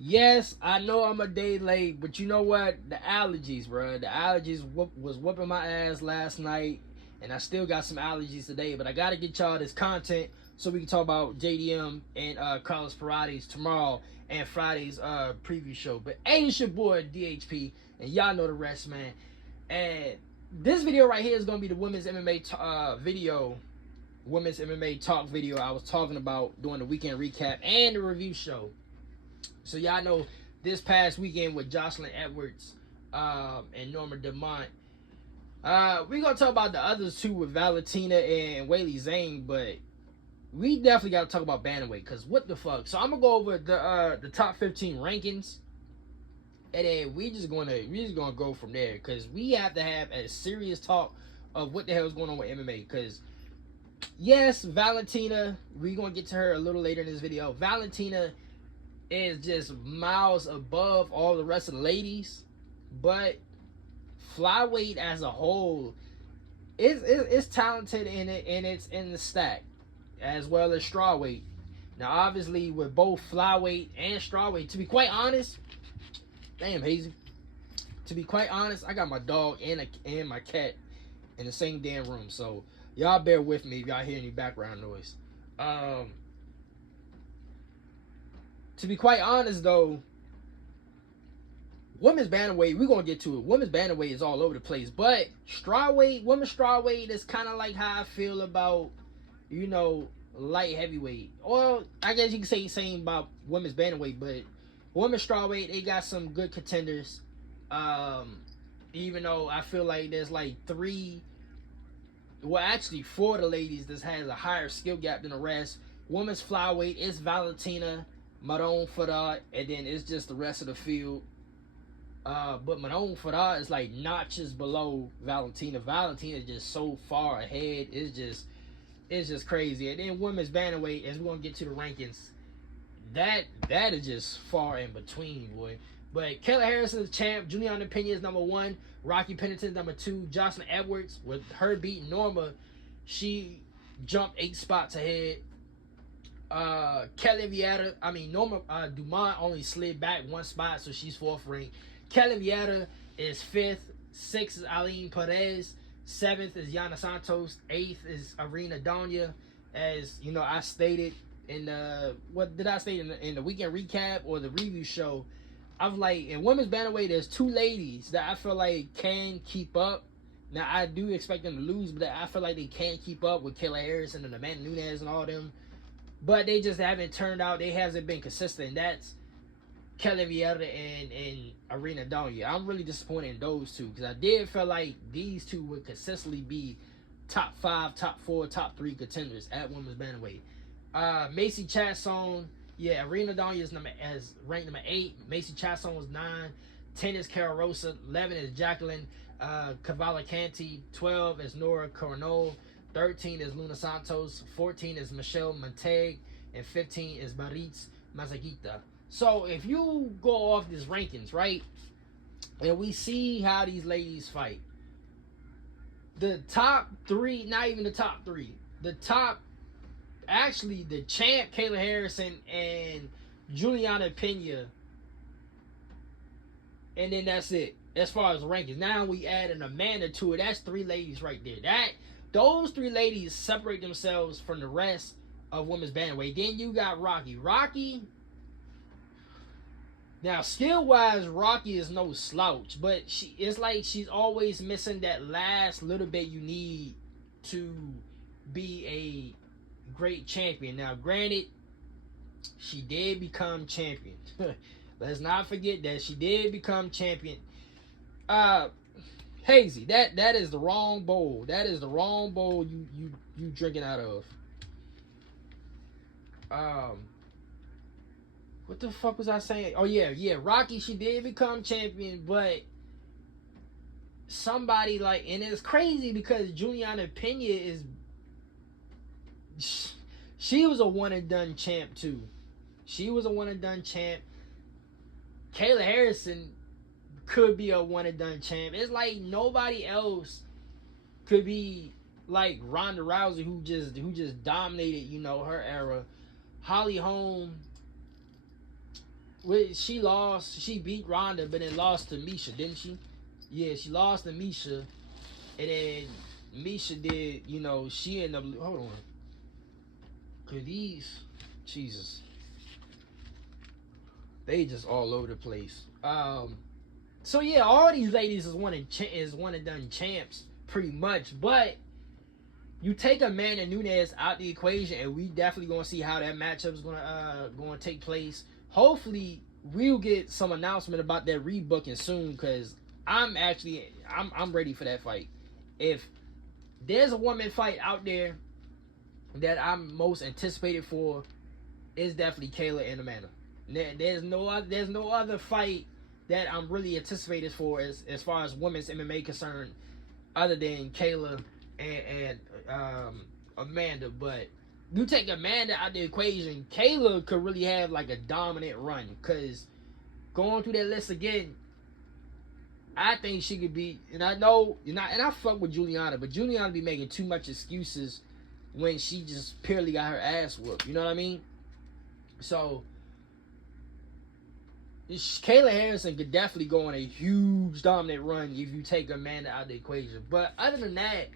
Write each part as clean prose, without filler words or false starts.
Yes, I know I'm a day late, but you know what? The allergies, bro. The allergies was whooping my ass last night, and I still got some allergies today. But I gotta get y'all this content so we can talk about JDM and Carlos Parades tomorrow and Friday's preview show. But hey, it's your boy DHP, and y'all know the rest, man. And this video right here is gonna be the women's MMA video, women's MMA talk video I was talking about during the weekend recap and the review show. So y'all know this past weekend with Jocelyn Edwards and Norma Demont. We're gonna talk about the others too with Valentina and Weili Zhang, but we definitely gotta talk about bantamweight because what the fuck. So I'm gonna go over the top 15 rankings, and then we just gonna go from there because we have to have a serious talk of what the hell is going on with MMA. Because yes, Valentina, we're gonna get to her a little later in this video. Valentina is just miles above all the rest of the ladies, but flyweight as a whole is talented in it, and it's in the stack as well as strawweight. Now, obviously, with both flyweight and strawweight, to be quite honest, damn Hazy. To be quite honest, I got my dog and my cat in the same damn room, so y'all bear with me if y'all hear any background noise. Um, to be quite honest, though, women's bantamweight, we're gonna get to it. Women's bantamweight is all over the place, but strawweight, women's strawweight is kind of like how I feel about, you know, light heavyweight. Or I guess you can say the same about women's bantamweight, but women's strawweight, they got some good contenders. Um, Even though I feel like there's like three, well, actually four of the ladies that has a higher skill gap than the rest. Women's flyweight is Valentina, Maron Farah, and then it's just the rest of the field. But Manon Farah is like notches below Valentina. Valentina is just so far ahead. It's just crazy. And then women's bantamweight, as we're gonna get to the rankings, that is just far in between, boy. But Kayla Harrison is champ. Juliana Pena is number one. Rocky Pennington is number two. Jocelyn Edwards, with her beating Norma, she jumped 8 spots ahead. Kelly Vieta, Norma Dumont only slid back 1 spot, so she's fourth ranked. Kelly Vieta is fifth. Sixth is Aline Perez. Seventh is Yana Santos. Eighth is Arena Donya. As you know, I stated in the what did I state in the weekend recap or the review show? I was like, in women's bantamweight, there's two ladies that I feel like can keep up. Now I do expect them to lose, but I feel like they can keep up with Kayla Harrison and Amanda Nunes and all them. But they just haven't turned out. They hasn't been consistent. That's Kelly Vieta and Arena Donya. I'm really disappointed in those two because I did feel like these two would consistently be top 5, top 4, top 3 contenders at women's bantamweight. Macy Chatson, yeah, Arena Donya is ranked number 8. Macy Chatson was 9. 10 is Cara Rosa. 11 is Jacqueline Cavalcanti. 12 is Nora Coronel. 13 is Luna Santos. 14 is Michelle Montag. And 15 is Maritz Mazagita. So if you go off these rankings, right, and we see how these ladies fight, the top 3, not even the top 3, the top, actually the champ Kayla Harrison and Juliana Pena, and then that's it as far as rankings. Now we add an Amanda to it. That's 3 ladies right there. Those 3 ladies separate themselves from the rest of women's bantamweight. Then you got Rocky. Now, skill-wise, Rocky is no slouch, but it's like she's always missing that last little bit you need to be a great champion. Now, granted, she did become champion. Let's not forget that she did become champion. Hazy, that is the wrong bowl. That is the wrong bowl you drinking out of. What the fuck was I saying? Oh yeah. Rocky, she did become champion, but somebody like, and it's crazy because Juliana Pena is, she was a one and done champ too. She was a one and done champ. Kayla Harrison could be a one and done champ. It's like nobody else could be like Ronda Rousey, who just dominated, her era. Holly Holm, She lost. She beat Ronda, but then lost to Misha, didn't she? Yeah, she lost to Misha, and then Misha did. You know, she ended up. Hold on, cause these, Jesus, they just all over the place. So yeah, all these ladies is one and done champs pretty much, but you take Amanda Nunes out the equation, and we definitely gonna see how that matchup is gonna take place. Hopefully, we'll get some announcement about that rebooking soon, because I'm ready for that fight. If there's a woman fight out there that I'm most anticipated for, it's definitely Kayla and Amanda. There's no other fight that I'm really anticipated for as far as women's MMA concerned, other than Kayla and Amanda. But you take Amanda out the equation, Kayla could really have like a dominant run. Cause going through that list again, I think she could be. And I know, and I fuck with Juliana, but Juliana be making too much excuses when she just purely got her ass whooped. You know what I mean? So Kayla Harrison could definitely go on a huge dominant run if you take Amanda out of the equation. But other than that,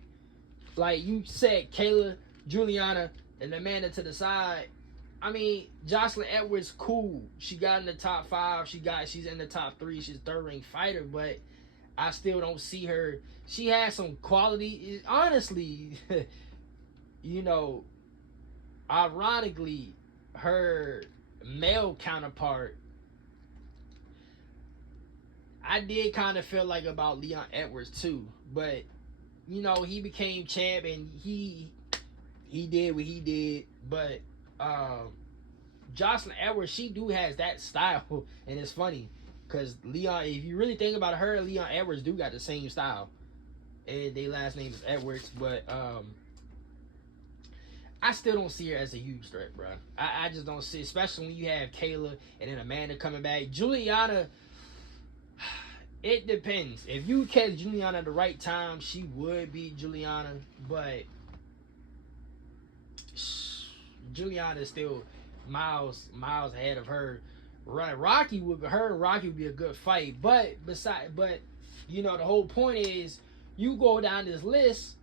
like you said, Kayla, Juliana, and Amanda to the side. I mean, Jocelyn Edwards, cool. She got in the top 5. She's in the top 3. She's a third ring fighter, but I still don't see her. She has some quality. Honestly, you know, ironically, her male counterpart, I did kind of feel like about Leon Edwards too, but you know, he became champ and he did what he did, but Jocelyn Edwards, she do has that style, and it's funny because Leon, if you really think about her, Leon Edwards do got the same style, and their last name is Edwards, but I still don't see her as a huge threat, bro. I just don't see, especially when you have Kayla and then Amanda coming back. Juliana, it depends. If you catch Juliana at the right time, she would be Juliana, but Juliana is still miles ahead of her. Right, Rocky would be a good fight, but you know, the whole point is you go down this list,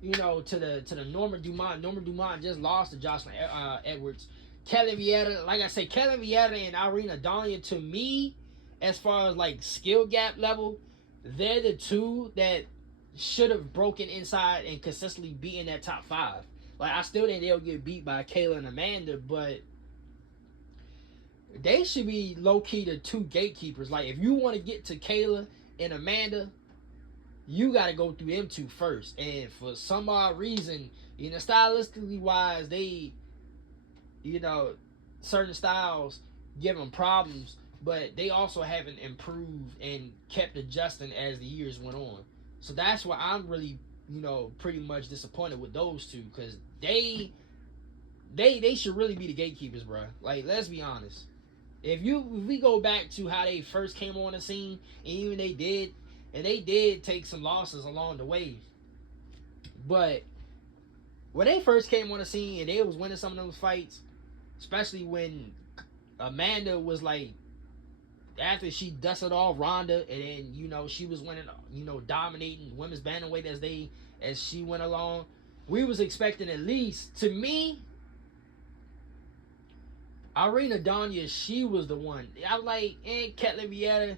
you know, to the Norma Dumont. Norma Dumont just lost to Jocelyn Edwards. Kelly Vieira, like I say, Kelly Vieira and Irina Danya, to me, as far as like skill gap level, they're the two that should have broken inside and consistently be in that top 5. Like, I still think they'll get beat by Kayla and Amanda, but they should be low-key the 2 gatekeepers. Like, if you want to get to Kayla and Amanda, you got to go through them 2 first. And for some odd reason, you know, stylistically wise, they, you know, certain styles give them problems, but they also haven't improved and kept adjusting as the years went on. So that's why I'm really, you know, pretty much disappointed with those 2, because they should really be the gatekeepers, bro. Like, let's be honest. If we go back to how they first came on the scene, and even they did take some losses along the way, but when they first came on the scene and they was winning some of those fights, especially when Amanda was like, after she dusted off Ronda, and then, you know, she was winning, you know, dominating women's bantamweight as she went along, we was expecting, at least to me, Irina Danya, she was the one. I was like, Ketler Vieira,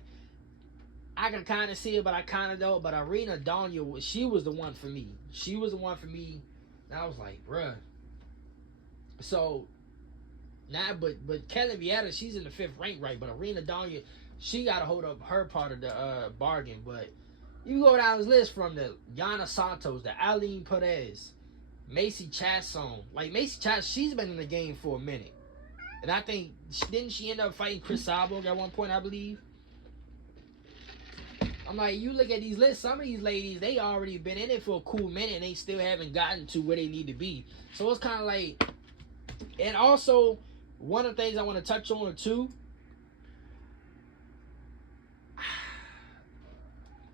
I can kind of see it, but I kind of don't. But Irina Danya, she was the one for me. She was the one for me. And I was like, bruh. So, now, but Kelly Vieira, she's in the 5th rank, right? But Irina Danya, she got to hold up her part of the bargain. But you go down this list from the Yana Santos, the Aline Perez, Macy Chiasson. Like, Macy Chiasson, she's been in the game for a minute. And I think, didn't she end up fighting Chris Cyborg at one point, I believe? I'm like, you look at these lists, some of these ladies, they already been in it for a cool minute and they still haven't gotten to where they need to be. So it's kind of like, and also, one of the things I want to touch on too,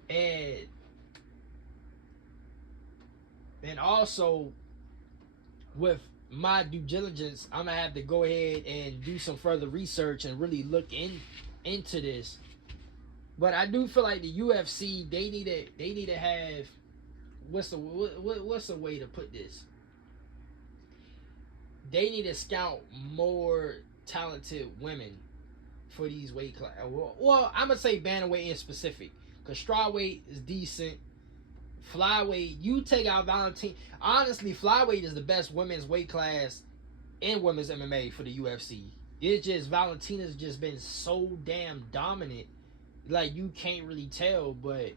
and also with my due diligence, I'm gonna have to go ahead and do some further research and really look into this. But I do feel like the UFC, they need to have, what's the way to put this? They need to scout more talented women for these weight class. Well, I'm gonna say bantamweight in specific, because strawweight is decent. Flyweight, you take out Valentina. Honestly, flyweight is the best women's weight class in women's MMA for the UFC. It's just Valentina's just been so damn dominant, like you can't really tell, but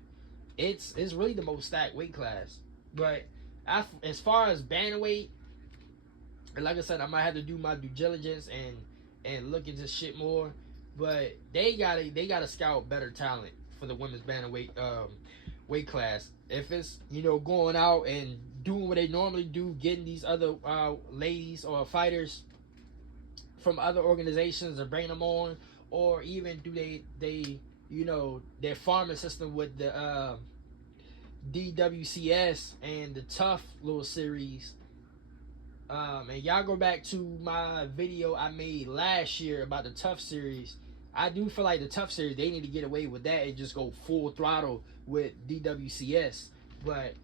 it's really the most stacked weight class. But as far as bantamweight, like I said, I might have to do my due diligence and look into shit more. But they gotta scout better talent for the women's bantamweight weight class. If it's going out and doing what they normally do, getting these other ladies or fighters from other organizations and bring them on, or even do they their farming system with the DWCS and the Tough little series. And y'all go back to my video I made last year about the Tough series. I do feel like the Tough series, they need to get away with that and just go full throttle with DWCS. But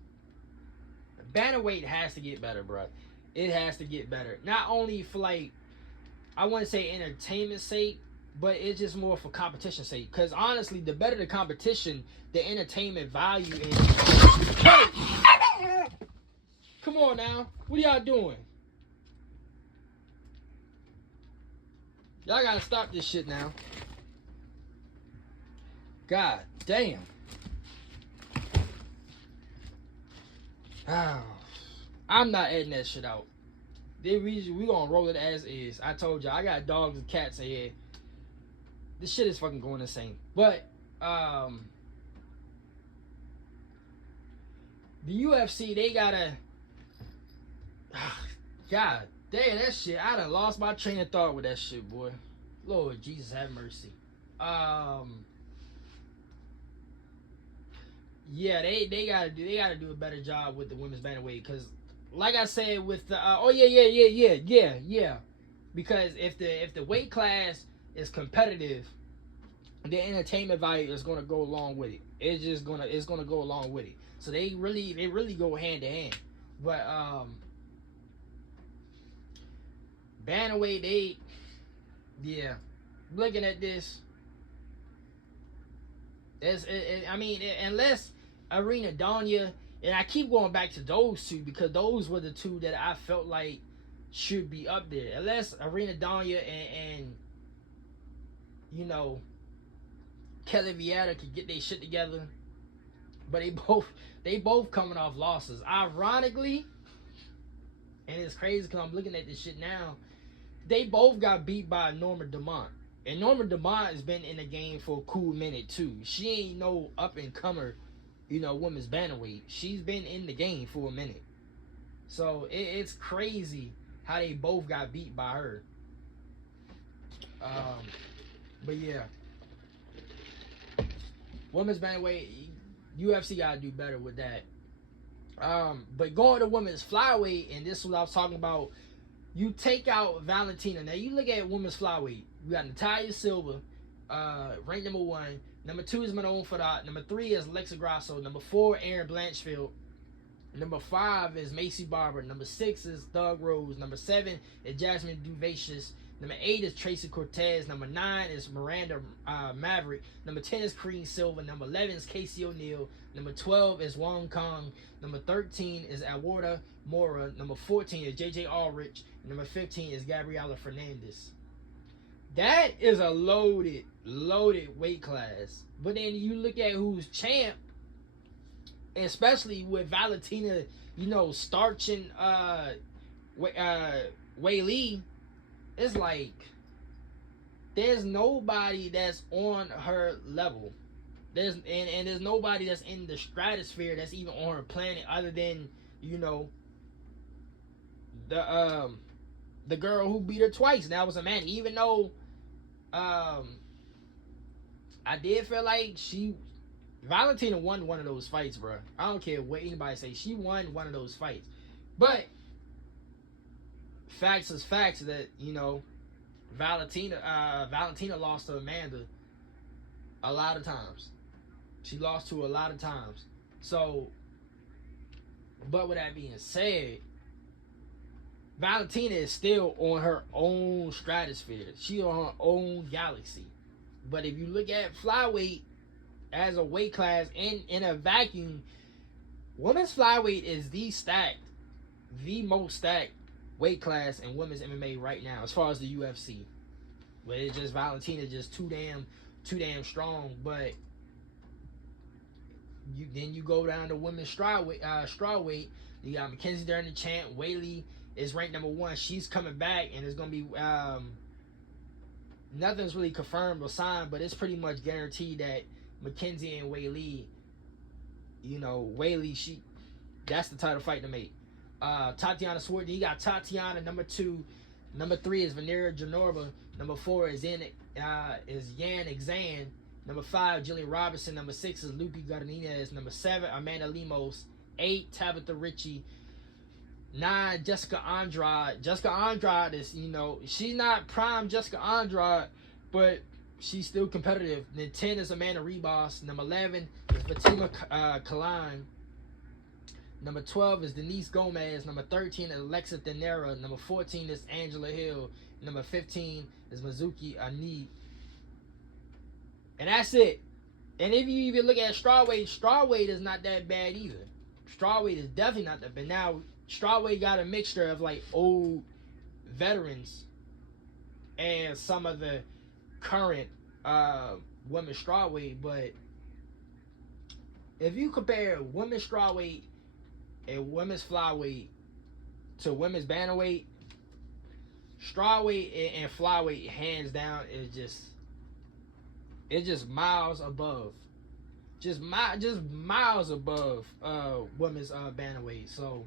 bantamweight has to get better, bro. It has to get better. Not only for, like, I wouldn't say entertainment sake, but it's just more for competition sake. Because honestly, the better the competition, the entertainment value is. Hey! Come on now. What are y'all doing? Y'all gotta stop this shit now. God damn. Oh, I'm not editing that shit out. We gonna roll it as is. I told y'all, I got dogs and cats in here. This shit is fucking going insane. But the UFC, they gotta. God damn, that shit. I done lost my train of thought with that shit, boy. Lord Jesus, have mercy. Yeah, they gotta do a better job with the women's bantamweight, because, like I said, with the yeah. Because if the weight class is competitive, the entertainment value is gonna go along with it. It's gonna go along with it. So they really go hand to hand. But bantamweight, looking at this, unless Irene Adesanya, and I keep going back to those two because those were the two that I felt like should be up there. Unless Irene Adesanya and Kelly Vieira could get their shit together, but they both coming off losses. Ironically, and it's crazy because I'm looking at this shit now, they both got beat by Norma Dumont. And Norma Dumont has been in the game for a cool minute too. She ain't no up and comer, women's bantamweight. She's been in the game for a minute. So it's crazy how they both got beat by her. But yeah, women's bantamweight, UFC gotta do better with that. But going to women's flyweight, and this is what I was talking about. You take out Valentina. Now you look at women's flyweight. We got Natalia Silva, ranked number 1. Number 2 is Manon Fiorot. Number 3 is Alexa Grasso. Number 4, Erin Blanchfield. Number 5 is Macy Barber. Number 6 is Thug Rose. Number 7 is Jasmine Duvacious. Number 8 is Tracy Cortez. Number 9 is Miranda Maverick. Number 10 is Karine Silva. Number 11 is Casey O'Neill. Number 12 is Wong Kong. Number 13 is Awarda Mora. Number 14 is JJ Aldrich. Number 15 is Gabriela Fernandez. That is a loaded weight class. But then you look at who's champ, especially with Valentina, starching Wei Lee. It's like there's nobody that's on her level. There's nobody that's in the stratosphere that's even on her planet other than the girl who beat her twice. And that was Amanda. Even though I did feel like Valentina won one of those fights, bro. I don't care what anybody say. She won one of those fights. But facts is facts that, you know, Valentina lost to Amanda a lot of times. She lost to a lot of times. So, but with that being said, Valentina is still on her own stratosphere. She on her own galaxy. But if you look at flyweight as a weight class in a vacuum, women's flyweight is the most stacked weight class in women's MMA right now, as far as the UFC. But it's just Valentina just too damn strong. But you go down to women's strawweight. You got Mackenzie Dern, the champ. Weili is ranked number 1. She's coming back, and it's gonna be nothing's really confirmed or signed, but it's pretty much guaranteed that Mackenzie and Weili, you know, Weili, that's the title fight to make. Tatiana Suarez, you got Tatiana number 2, number 3 is Vanera Janorba, number 4 is Yan Xan, number 5 Jillian Robinson, number 6 is Lupi Godinez, number 7 Amanda Lemos, 8 Tabitha Ritchie, 9 Jessica Andrade. Jessica Andrade is, you know, she's not prime Jessica Andrade, but she's still competitive. Then 10 is Amanda Ribas. Number 11 is Fatima Kalan. Number 12 is Denise Gomez. Number 13 is Alexa Danera. Number 14 is Angela Hill. Number 15 is Mizuki Ani. And that's it. And if you even look at strawweight is not that bad either. Strawweight is definitely not that bad. Now, strawweight got a mixture of like old veterans and some of the current women's strawweight. But if you compare women's strawweight and women's flyweight to women's bantamweight, strawweight and flyweight hands down is just miles above. Just miles above women's bantamweight. So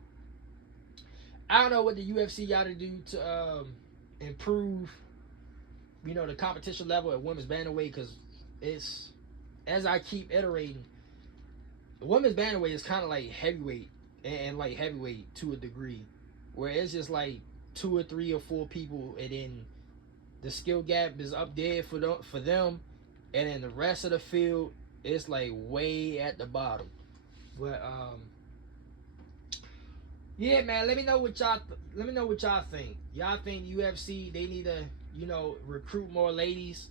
I don't know what the UFC got to do to improve, you know, the competition level at women's bantamweight, because it's, as I keep iterating, the women's bantamweight is kind of like heavyweight and like heavyweight to a degree, where it's just like 2 or 3 or 4 people, and then the skill gap is up there for them, and then the rest of the field it's like way at the bottom. But yeah, man, let me know what y'all think. Y'all think UFC, they need to, you know, recruit more ladies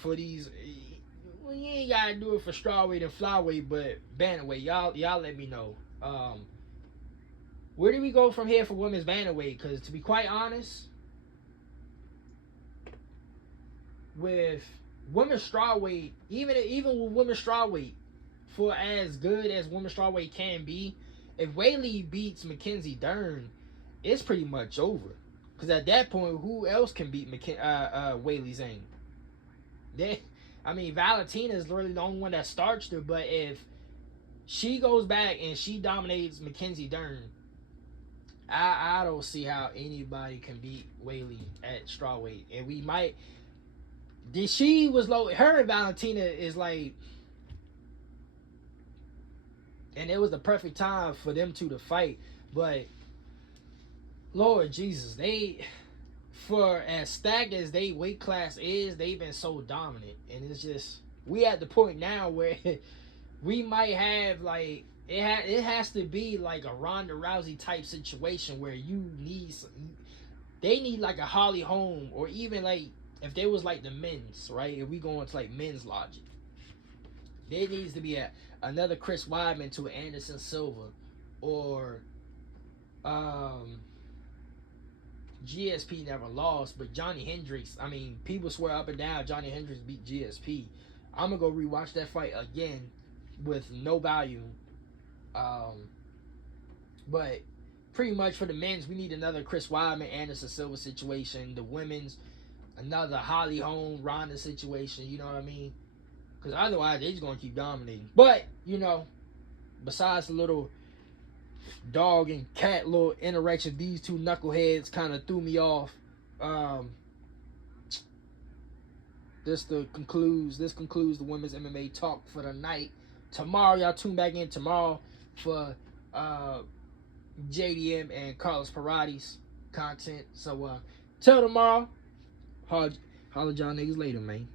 for these? Well, you ain't gotta do it for strawweight and flyweight, but bantamweight, y'all let me know. Where do we go from here for women's bantamweight? Because to be quite honest, with women's strawweight, even with women's strawweight, for as good as women's strawweight can be, if Weili beats Mackenzie Dern, it's pretty much over. Because at that point, who else can beat Weili Zhang? I mean, Valentina is really the only one that starched her, but if she goes back and she dominates Mackenzie Dern, I don't see how anybody can beat Weili at strawweight. And we might... She was low. Her and Valentina is like... And it was the perfect time for them two to fight. But Lord Jesus, for as stacked as they weight class is, they've been so dominant. And it's just, we at the point now where we might have like, it has to be like a Ronda Rousey type situation where they need like a Holly Holm, or even like if there was like the men's, right? If we go into like men's logic, there needs to be another Chris Weidman to Anderson Silva, or GSP never lost, but Johnny Hendricks, I mean, people swear up and down Johnny Hendricks beat GSP. I'm gonna go rewatch that fight again with no value. But pretty much for the men's, we need another Chris Weidman, Anderson Silva situation. The women's, another Holly Holm, Ronda situation. You know what I mean? Because otherwise, they're just gonna keep dominating. But you know, besides the little dog and cat little interaction, these two knuckleheads kind of threw me off. This concludes the women's MMA talk for the night. Tomorrow, y'all tune back in tomorrow for JDM and Carlos Paredes. content. So till tomorrow, holler at y'all niggas later, man.